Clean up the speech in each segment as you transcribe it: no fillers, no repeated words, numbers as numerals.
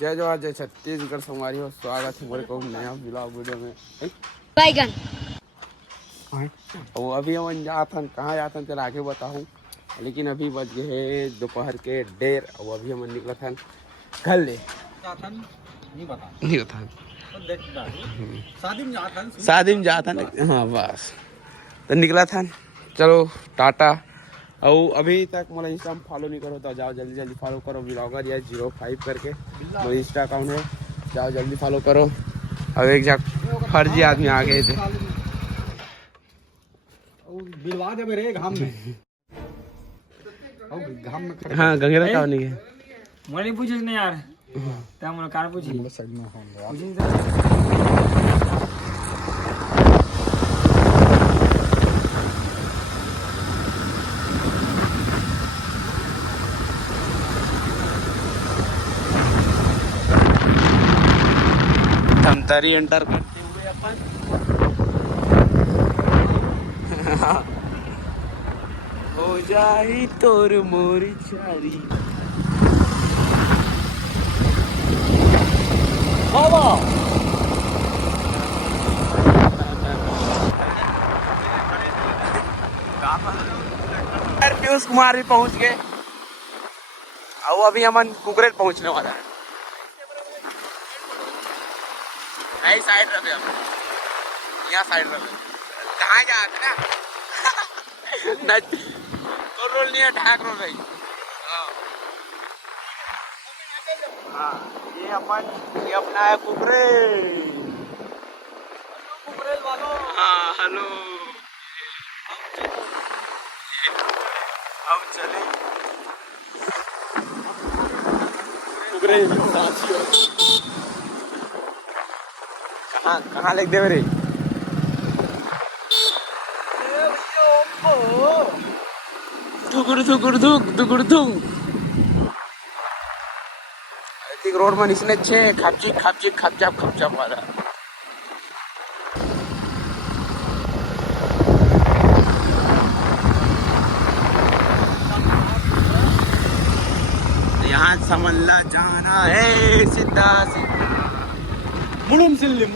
जय जवाहर जय छत्तीसगढ़ संगवारी हो, स्वागत है हमारे को नया ब्लॉग वीडियो में। बैगन वो अभी हम जाथन कहाँ जाथन तेरा आगे बताऊँ, लेकिन अभी बज गए हैं दोपहर के 1:30 और अभी हम निकला था घर ले नहीं बता शादी में जाता ना। हाँ बस तो निकला था। चलो टाटा। और अभी तक मतलब इंस्टा फॉलो नहीं करो तो जाओ जल्दी जल्दी फॉलो करो, ब्लॉगर या 05 करके वो इंस्टा अकाउंट है, जाओ जल्दी फॉलो करो। अब एक जगह फर्जी आदमी आ गए थे। हाँ गंगेरा का नहीं है મને પૂછ્યું ને યાર ત્યાં મને કાર પૂછી धमतरी एंटर करते हुए अपन हो जाई तोर मोरी चारी। पीयूष कुमार भी पहुंच गए और अभी हम कुकरेल पहुंचने वाला है। नई साइड रहे हम यहाँ साइड रहे कहाँ जाते ना तो रोल नहीं है ढाक रोल रही। हाँ ये अपना है कुकरेल वालों। हाँ हेलो हम चले कुकरेल साथियों। कहाँ लिख दे मेरे रोड में इसने छे खपचाप वाला। यहाँ समल्ला जाना है सीधा मुड़ुम सिल्ली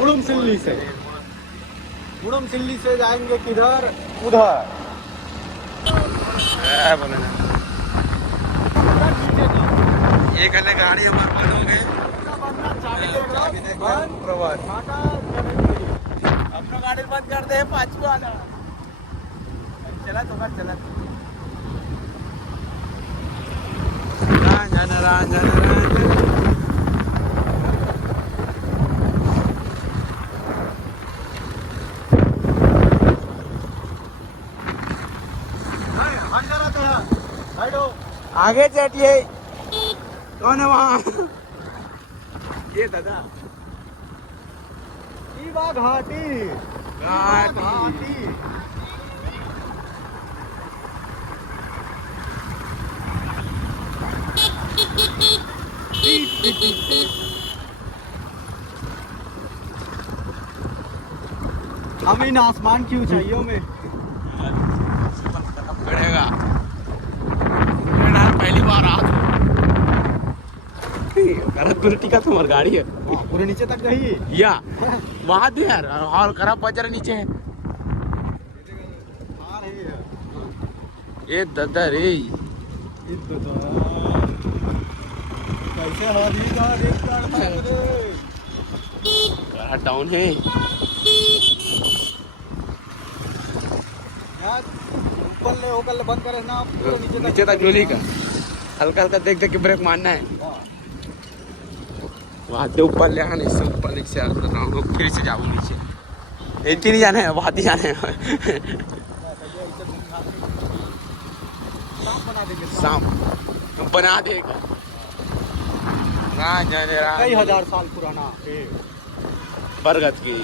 से जाएंगे किधर उधर बोले ना ये करने गाड़ी हम बनोगे अपना गाड़ी बंद कर दे पाँचवा वाला चला तो कर चला रांझन आगे चटिए कौन है वहाँ ये दादा घाटी हम इन आसमान की ऊंचाइयों में पड़ेगा। पहली बार आ टीका तुम्हारी गाड़ी है पूरे नीचे तक गई या वहाँ दे यार और खराब बजर नीचे है ये दादा रे डाउन है ऊपर बंद करे ना नीचे तक जोली का हल्का हल्का देख के ब्रेक मारना है। वहाँ से ऊपर ले आना इससे ऊपर नीचे फिर से जाओ नीचे इतनी नहीं जाना है वहाँ ही जाना है। शाम बना देगा कई हजार साल पुराना बरगद की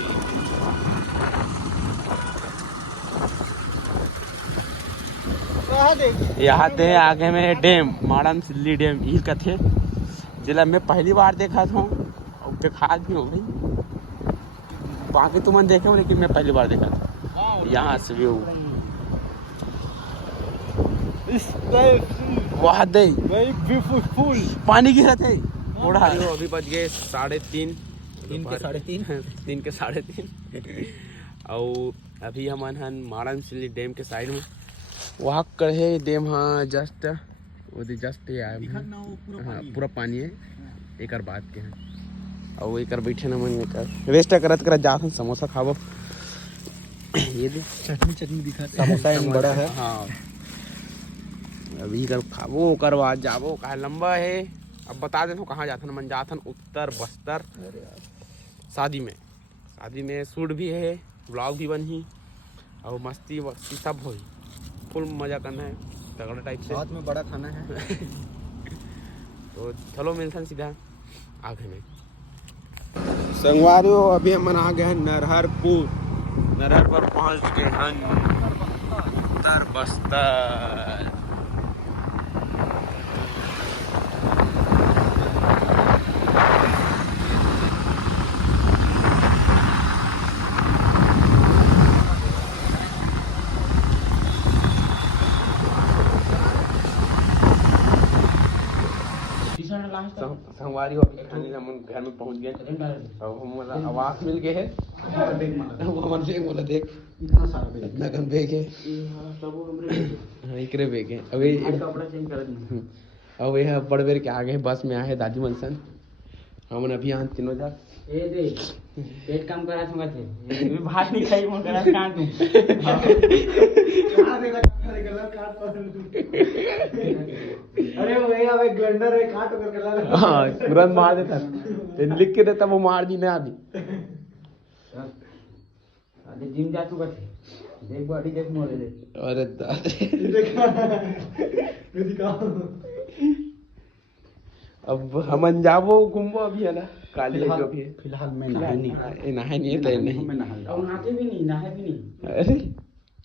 यहाँ थे आगे में डैम माड़म सिल्ली डैम ये कथे जिला में पहली बार देखा था और देखा भी हो भाई बाकी तुमने देखे हो लेकिन मैं पहली बार देखा था यहाँ से व्यू वहाँ दे पानी गिरा थे थोड़ा अभी बज गए 3:30 3 के 3:30 3 के 3:30 और अभी हमन हन मारनसिल्ली डैम के साइड में वहाँ कहे डैम हाँ जस्ट वो जस्ट ये आए हाँ पूरा पानी है एक बात के हैं और एक बैठे न मन कर रेस्ट करत जात हन समोसा खाबो ये दे चटनी दिखा समोसा बड़ा है हाँ अभी कर खाबो कर बाद जाबो कहा लंबा है अब बता दें कहाँ जाथन मन जाथन उत्तर बस्तर शादी में शूट भी है ब्लॉग भी बनी और मस्ती वस्ती सब हो फुल मजा करना है तगड़ा टाइप से साथ में बड़ा खाना है तो चलो मिलते सीधा आगे में संगवारियों अभी हम आ गए हैं नरहर पर पहुंच गए हैं उत्तर बस्तर संगवारी अभी खाने हम घर में पहुंच गए अब हम आवास मिल गए है वो मन से बोला देख इतना सारा बैग इतना कम बैग है हाँ इकरे बैग है अभी कपड़ा चेंज कर दी अब यह बड़ बेर के आगे बस में आए दादी मनसन हमन अभी यहाँ तीनों जा ए दे पेट काम करा थोड़ा थे मैं भात नहीं खाई मन करा काट दूं कहां देगा काट पर अरे वो ये अब ग्राइंडर है काट करके ला हाँ तुरंत मार देता लिख के देता वो मार दी ना अभी अरे जिम जा तू बचे देख बॉडी देख मोरे दे अरे दिखा अब हमन जाबो घूमबो अभी है ना काली जो भी है फिलहाल मैं नहाए नहीं तो नहीं मैं नहा और नहाते भी नहीं नहाए भी नहीं अरे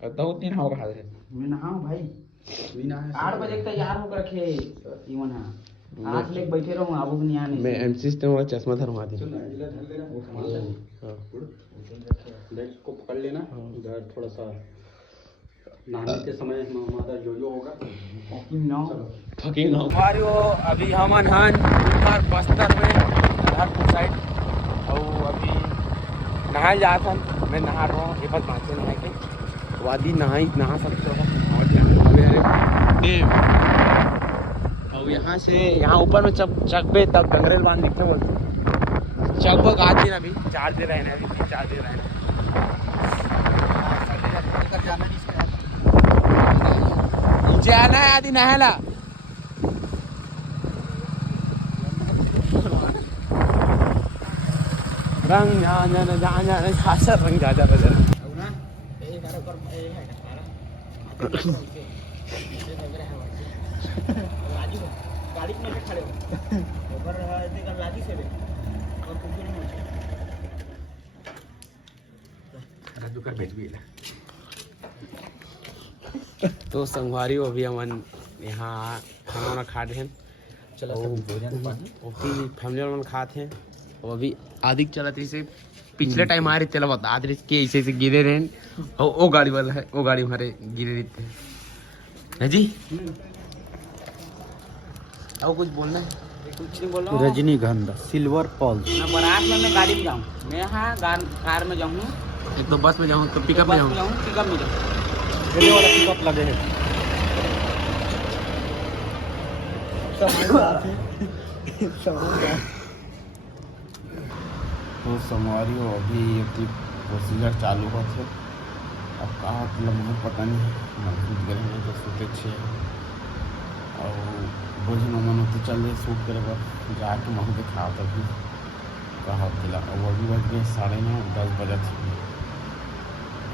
अब 2-3 हो रहा है मैं नहाऊं भाई बिना 8 बजे तक तैयार होकर रखे इवन हां 8 लेके बैठे रहूं अब नहीं आने मैं एमसी सिस्टम वाला चश्मा धरवा दी हां लेग्स को पकड़ लेना इधर थोड़ा सा नहाने के समय हमारा जो होगा फकीर ना मारियो अभी हमन हन उत्तर बस्तर में नहरपुर साइड और अभी नहाए जात हन मैं नहा रहा हूँ ये बात मानते नहा के वादी नहा सकते हो और डैम और यहाँ से यहाँ ऊपर में चकबे तब गंगरेल बांध दिखते बोलते चकबे आज दिन अभी 4 दिन रहना अभी 4 दिन रहना जाना है आदि नहला रंग जाना खासा रंग जा ना ए बार पर ए है सारा राजू गाड़ी में खड़े हो ऊपर है कर लादी से और कुकुर में राजू कर बैठ भी तो संगवारी अभी हमन यहाँ खाना वाना खा रहे हैं चलो भोजन पानी फैमिली वाला खाते हैं और अभी आदि चलत रही से पिछले टाइम आ रही तेला बता रही के ऐसे गिरे रहे और वो गाड़ी वाला है वो गाड़ी हमारे गिरे रहते हैं जी और कुछ बोलना है कुछ नहीं बोल रहा हूं रजनीगंधा सिल्वर पॉल्स मैं बारात में मैं गाड़ी में जाऊं मैं हां कार में जाऊं एक तो बस में जाऊँ तो पिकअप में जाऊँ पिकअप में जाऊं ये वाला पिकअप लगे हैं तो संगवारी अभी अति प्रोसीजर चालू होते अब कहाँ मतलब पता नहीं मजबूत गए हैं तो सोचे छे और भोजन मन होते चल रहे शूट करे जाके वहाँ दिखा तभी कहा दिला और वो भी बज गए 9:30 10 बजे थे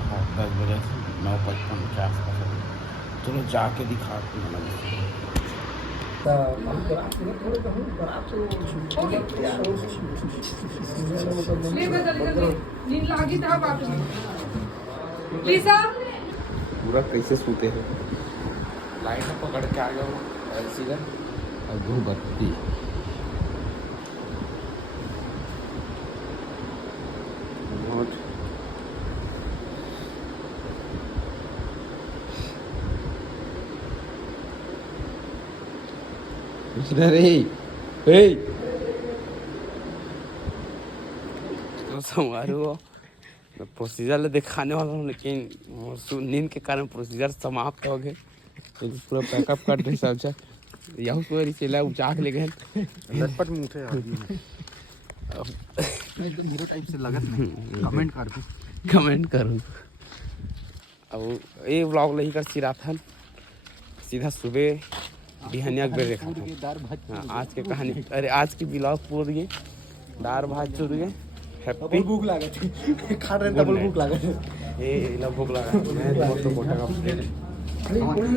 हाँ 10 बजे से 9:55 के आसपास चलो जाके दिखा पूरा कैसे सूते हैं लाइट पकड़ के आ गया सीधा और दो बत्ती इधर हे तो समारोह प्रोसीजर दिखाने वाला हूँ, लेकिन नींद के कारण प्रोसीजर समाप्त हो गए। तो पूरा पैकअप कर रहे सब जग यहू कोई चला जाग ले गए लटपट में उठे आदमी एकदम हीरो टाइप से लगत नहीं। कमेंट करूँ। अब ये व्लॉग नहीं कर सिरा था, सीधा सुबह बिहानिया के बेर देखा था। हाँ, आज के कहानी, अरे आज की ब्लॉग पूरी गई, दार भात चुर गए, हैप्पी भूख लगा थी खा रहे डबल भूख लगा भूख लगा मैं तो मोटा का